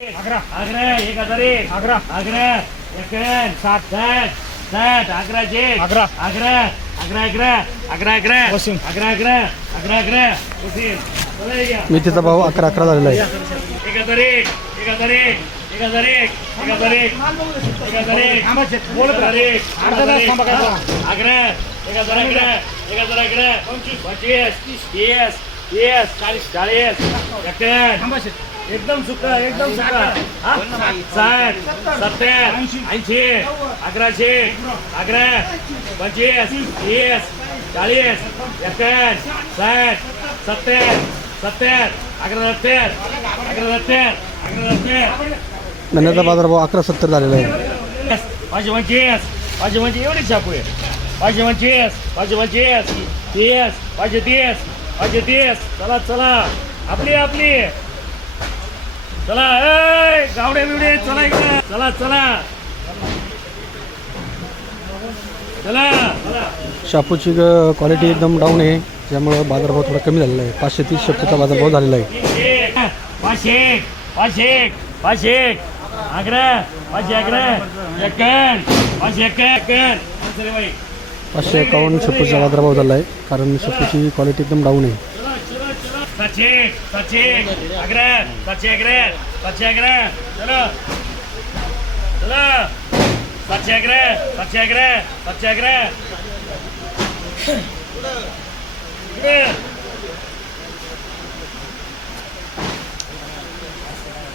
आग्रा आग्रा एक हजार एक. आग्रा. आग्रा सात. सात सात. आग्रा जे. आग्रा. आग्रा आग्रा आग्रा. आग्रा आग्रा. वसीम. आग्रा आग्रा. आग्रा आग्रा. वसीम. मी तिचा भाऊ अकरा अकरा झालेला आहे. एक हजार एक. एक हजार एक. एक हजार एक. एक हजार एक. एक हजार एक. एक एक. हजार एक. हजार अकरा पंचवीस. पंचवीस चाळीस. चाळीस. एकदम सुका एकदम सुका? साठ सत्तर ऐंशी अकराशे अकरा पंचवीस तीस चाळीस एकावन्न साठ सत्तर सत्तर अकरा सत्तर अकरा सत्तर अकरा सत्तर. धन्याचा बाजारभाव अकरा सत्तर झालेला आहे. पाचशे पंचवीस पाचशे पंचवीस एवढी छापू आहे. पाचशे पंचवीस पाचशे पंचवीस तीस पाचशे तीस पाचशे तीस. चला चला. आपली आपली. चला ए गावडे बिवडे चला इकडे. चला चला. शापूची क्वालिटी एकदम डाऊन आहे. त्यामुळं बाजारभाव थोडा कमी झालेला आहे. पाचशे तीस शेपूचा बाजारभाव झालेला आहे. पाचशे पाचशे पाचशे अकरा पाचशे अकरा एकन पाचशे एकन पाचशे एकावन्न शेपूचा बाजारभाव झाला आहे. कारण शेपूची क्वालिटी एकदम डाऊन आहे. सचिन सचिन अग्र सचिग्र सचिग्र चलो। चलो। सचिग्र सचिग्र सचिग्र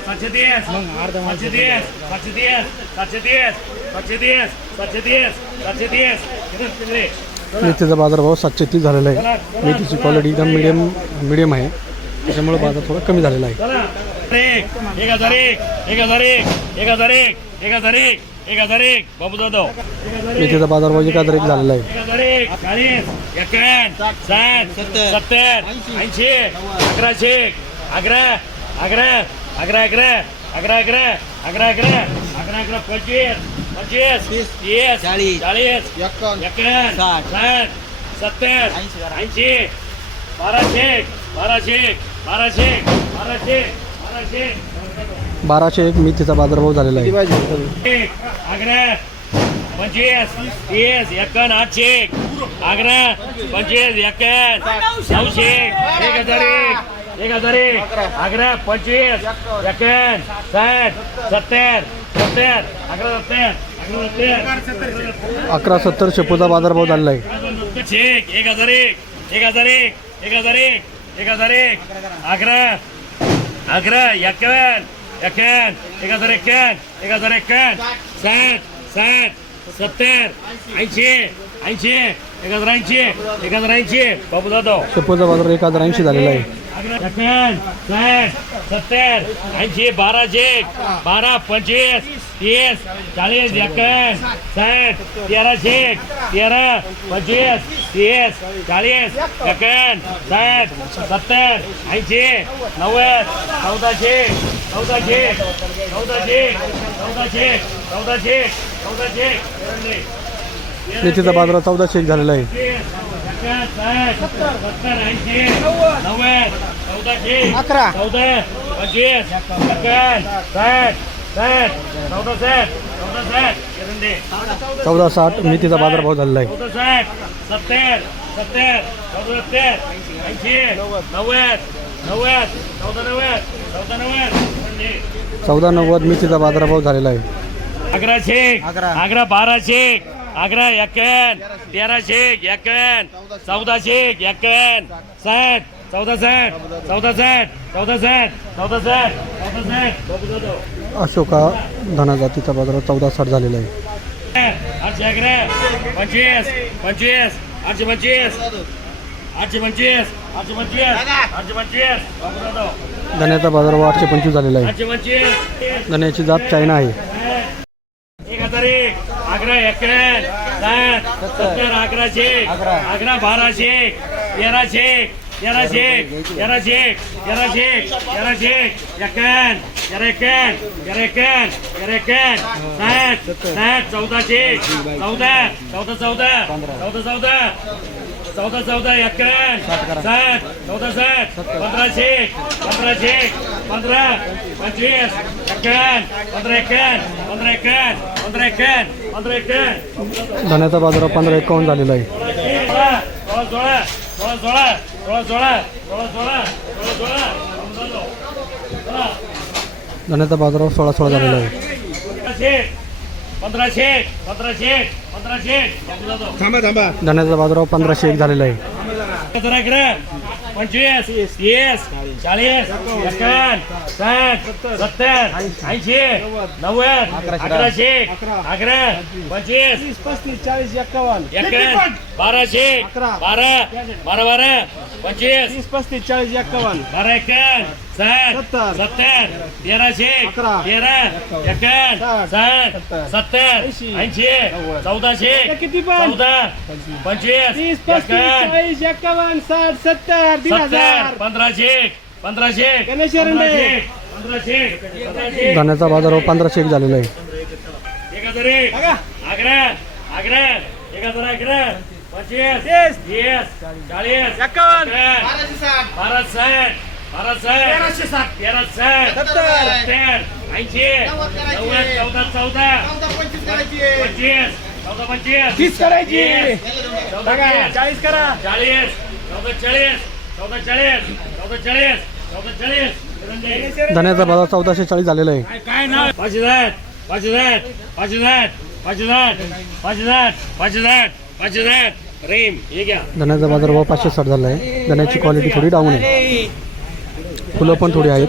सचदेश सचदेश सचदेश सचदेश सचदेश सचदेश सचदेश मेथीचा बाजारभाव सातशे तीस झालेला आहे मेथीची क्वालिटी एकदम मिडियम मिडियम आहे त्याच्यामुळे बाजार थोडा कमी झालेला आहे एक एक हजार एक एक हजार एक एक हजार एक एक हजार एक एक हजार एक बाबू जाधव मेथीचा बाजारभाव एक हजार एक झालेला आहे सत्तर ऐंशी अकराशे अकरा अकरा अकरा अकरा अकरा अकरा अकरा अकरा अकरा अकरा पंचवीस पंचवीस तीस चाळीस. चाळीस एकावन्न साठ. साठ सत्तर ऐंशी बाराशे बाराशे बाराशे बाराशे बाराशे. बाराशे एक मेथीचा बाजारभाव झालेला आहे. अकरा पंचवीस तीस एकावन्न आठशे एक. अकरा पंचवीस एकावन्न नऊशे एक. हजार एक एक हजार एक. अकरा पंचवीस एकावन्न साठ सत्तर अकरा सत्तर अकरा सत्तर अकरा सत्तर शेपूचा बाजारभाव झालेला आहे एक हजार एक एक हजार एक एक हजार एक एक हजार एक. अकरा अकरा एकावन्न एकावन्न एक हजार एकावन्न एक हजार एकावन्न साठ साठ सत्तर ऐंशी ऐंशी एक हजार ऐंशी एक हजार ऐंशी. बाबू जाधव. शेपूचा बाजार एक हजार ऐंशी झालेला आहे. सत्तर ऐंशी बाराशे बारा पंचवीस तीस चाळीस एकावन्न साठ तेराशे तेरा पंचवीस तीस चाळीस एकावन्न साठ सत्तर ऐंशी नव्वद चौदाशे चौदाशे चौदाशे चौदाशे चौदाशे चौदाशे मेथीचा बाजार चौदाशे झालेला आहे अकरा. चौदा पंचवीस साठ चौदा साठ चौदा साठ मेथीचा बाजारभाव झालेला आहे चौदा साठ सत्तर सत्तर चौदा सत्तर ऐंशी नव्वद नव्वद चौदा नव्वद चौदा नव्वद. चौदा नव्वद मेथीचा बाजारभाव झालेला आहे अकराशे अकरा. अकरा बाराशे अकरा एक्यावन्न तेराशे एक्यावन्न चौदाशे एक्यावन्न साठ चौदा साठ चौदा साठ चौदा साठ चौदा साठ चौदा साठ बाबू जाधव. अशोका धना जातीचा बाजार चौदा साठ झालेला आहे आठशे अकरा पंचवीस पंचवीस आठशे पंचवीस आठशे पंचवीस आठशे पंचवीस आठशे पंचवीस. धन्याचा बाजारभाव आठशे पंचवीस झालेला आहे आठशे पंचवीस धन्याची जात चायना आहे एक हजार एक अकरा साठ सत्तर अकराशे अकरा बाराशे तेराशे Yara Jek, Yara Jek, Yara Jek, Yara Jek, Yakan, Yarakan, Yarakan, Yarakan, Sat, Sat, Sauda Jek, Sauda, Sauda Sauda, Sauda Sauda, चौदा चौदा एक्कन सात चौदा सात पंधरा शेख पंधरा शेख पंधरा पंचवीस एक्कन पंधरा एक्कन पंधरा एक्कन पंधरा एक्कन पंधरा एक्कन धन्याचा बाजारात पंधरा एक्कावन्न झालेला आहे. सोळा सोळा सोळा सोळा. जाण्याचा बाजाराव सोळा सोळा झालेला आहे. जाण्याचा बाजारावर पंधराशे एक झालेलं आहे. पंचवीस तीस चाळीस एकावन्न साठ सत्तर ऐंशी नव्वद अकराशे अकरा पंचवीस तीस पस्तीस चाळीस एक्कावन्न एकावन्न बाराशे बारा बारा बारा पंचवीस तीस पस्तीस चाळीस एक्कावन्न बारा एकावन्न साठ सत्तर तेराशे तेरा एकर साठ सत्तर ऐंशी चौदाशे किती चौदा पंचवीस चाळीस एकावन्न साठ सत्तर पंधराशे पंधराशे पंधराशे धान्याचा बाजार पंधराशे एक झालेला आहे. एक हजार एक. आग्रा आग्रा एक हजार अकरा पंचवीस चाळीस एकावन्न. बाराशे साठ. बाराशे साठ. बारा तेराशे तेरा साठ सत्तर. ऐंशी. नव्वद चौदा चौदा चौदा. पंचवीस करायची पंचवीस. चौदा पंचवीस. तीस करायची. बघा. चाळीस. करा. चाळीस. चौदा चाळीस. चौदा चाळीस. चौदा चाळीस. चौदा चाळीस. धान्याचा बाजार चौदाशे चाळीस झालेला आहे. काय नाव पाच हजार पाच हजार पाच हजार पाच हजार पाच हजार पाच हजार पाच हजार रेम हे घ्या. धान्याचा बाजारभाव पाचशे साठ झाला आहे. धान्याची क्वालिटी थोडी डाऊन आहे. फुलं पण थोडी आहेत.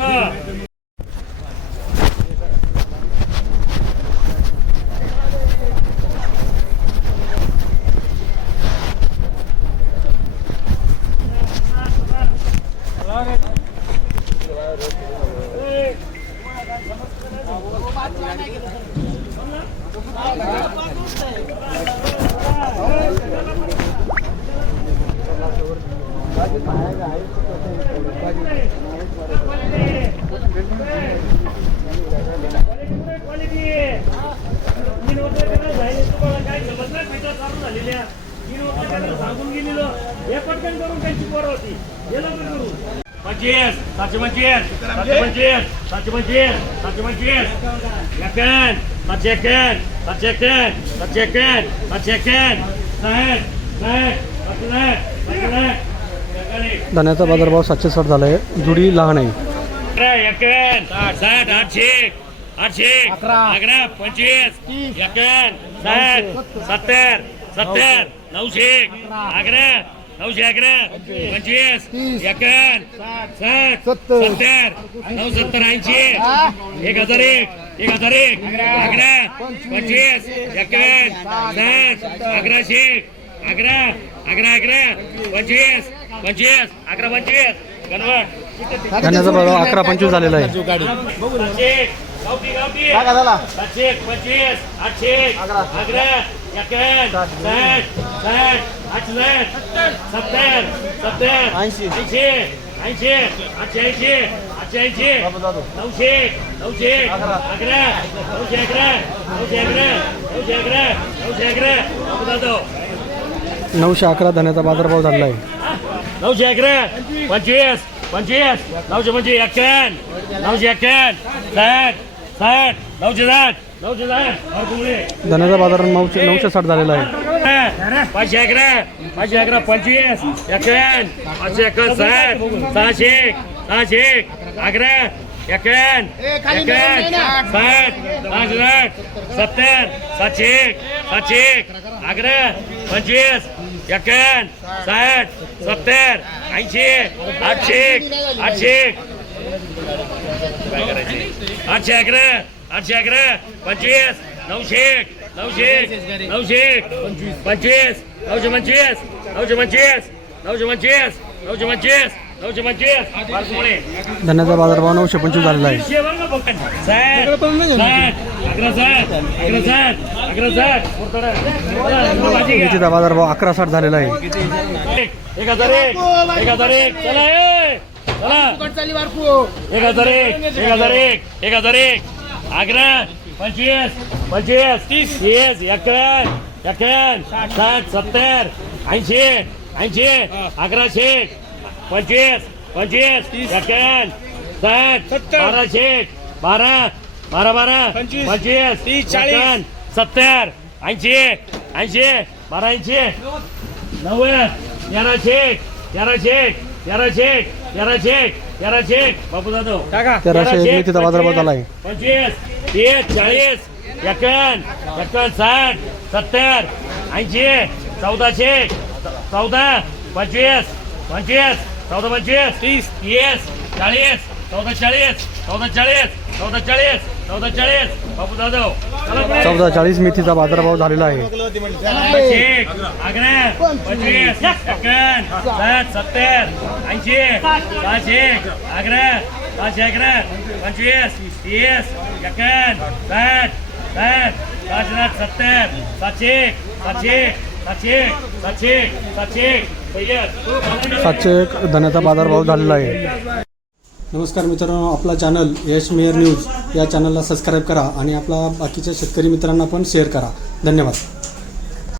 Matias, Tati Matias, Tati Matias, Tati Matias, Tati Matias. Yakan, Tati Yakan, Tati Yakan, Tati Yakan, Tati Yakan. Naik, naik, Tati naik. धान्याचा बाजारभाव सातशे साठ झाला आहे जुडी लहान आहे. आठशे अकरा पंचवीस साठ सत्तर सत्तर नऊशे अकरा नऊशे अकरा पंचवीस एक्याण्णव साठ सत्तर नऊ सत्तर ऐंशी एक हजार एक एक हजार एक अकरा पंचवीस एक्याण्णव साठ अकराशे अकरा अकरा अकरा पंचवीस पंचवीस अकरा पंचवीस धान्याचा अकरा पंचवीस झालेला आहे. ऐंशी. आठशे. ऐंशी. आठशे ऐंशी नऊशे नऊशे अकरा. नऊशे अकरा नऊशे अकरा नऊशे अकरा नऊशे अकरा. नऊशे अकरा धान्याचा बाजारभाव झालेला आहे. नऊशे अकरा. पंचवीस. पंचवीस. नऊशे पंचवीस. एक्क्याण्णव नऊशे एक्क्याण्णव साठ. साठ. नऊशे साठ. नऊशे साठ. बाजार नऊशे नऊशे साठ झालेला आहे. पाचशे अकरा. पाचशे अकरा पंचवीस. एक्क्याण्णव पाचशे अकरा साठ. सहाशे सहाशे अकरा. एक्क्याण्णव एक्क्याण्णव साठ. सहाशे साठ. सत्तर. सातशे सातशे अकरा. पंचवीस. एक्क्याण्णव साठ सत्तर ऐंशी आठशे आठशे आठशे अकरा आठशे अकरा पंचवीस नऊशे नऊशे नऊशे पंचवीस नऊशे पंचवीस नऊशे पंचवीस नऊशे पंचवीस नऊशे पंचवीस नऊशे पंचवीस. धान्याचा बाजारभाव नऊशे पंचवीस झालेला आहे. मिरचीचा बाजारभाव अकरा साठ झालेला आहे. एक हजार एक एक हजार एक. चला एक हजार एक एक हजार एक एक हजार एक. अकरा पंचवीस पंचवीस. तीस तीस एक्क्याण्णव एक्क्याण्णव साठ सत्तर ऐंशी ऐंशी. अकराशे पंचवीस पंचवीस. एक्क्याण्णव साठ बाराशे बारा. बारा बारा. पंचवीस. पंचवीस. तीस, चाळीस. सत्तर. ऐंशी. ऐंशी. बारा ऐंशी. नव्वद. तेराशे. तेराशे. तेराशे. तेराशे. तेराशे. बापू जाधव. टाका. तेराशे एक मेथीचा बाजारभाव झाला आहे पंचवीस. तीस. चाळीस. एकावन्न एकावन्न साठ सत्तर. ऐंशी. चौदाशे. चौदा. पंचवीस. पंचवीस. चौदा पंचवीस. तीस. तीस. चाळीस. चौदा चाळीस. चौदा चाळीस. चौदा चाळीस. चौदा चाळीस. बापू जाधव. चौदा चाळीस मेथीचा बाजारभाव झालेला आहे. पंचवीस सत्तर. ऐंशी. सहाशे. अकरा सहाशे अकरा पंचवीस. तीस. साठ. साठ. सहाशे साठ सत्तर. सातशे. सातशे. सातशे. सातशे. सातशे एक धन्याचा बाजारभाव झालेला आहे. नमस्कार मित्रांनो आपला चॅनल यश मेयर न्यूज या चॅनलला सबस्क्राईब करा आणि आपला बाकीच्या शेतकरी मित्रांना पण शेअर करा. धन्यवाद.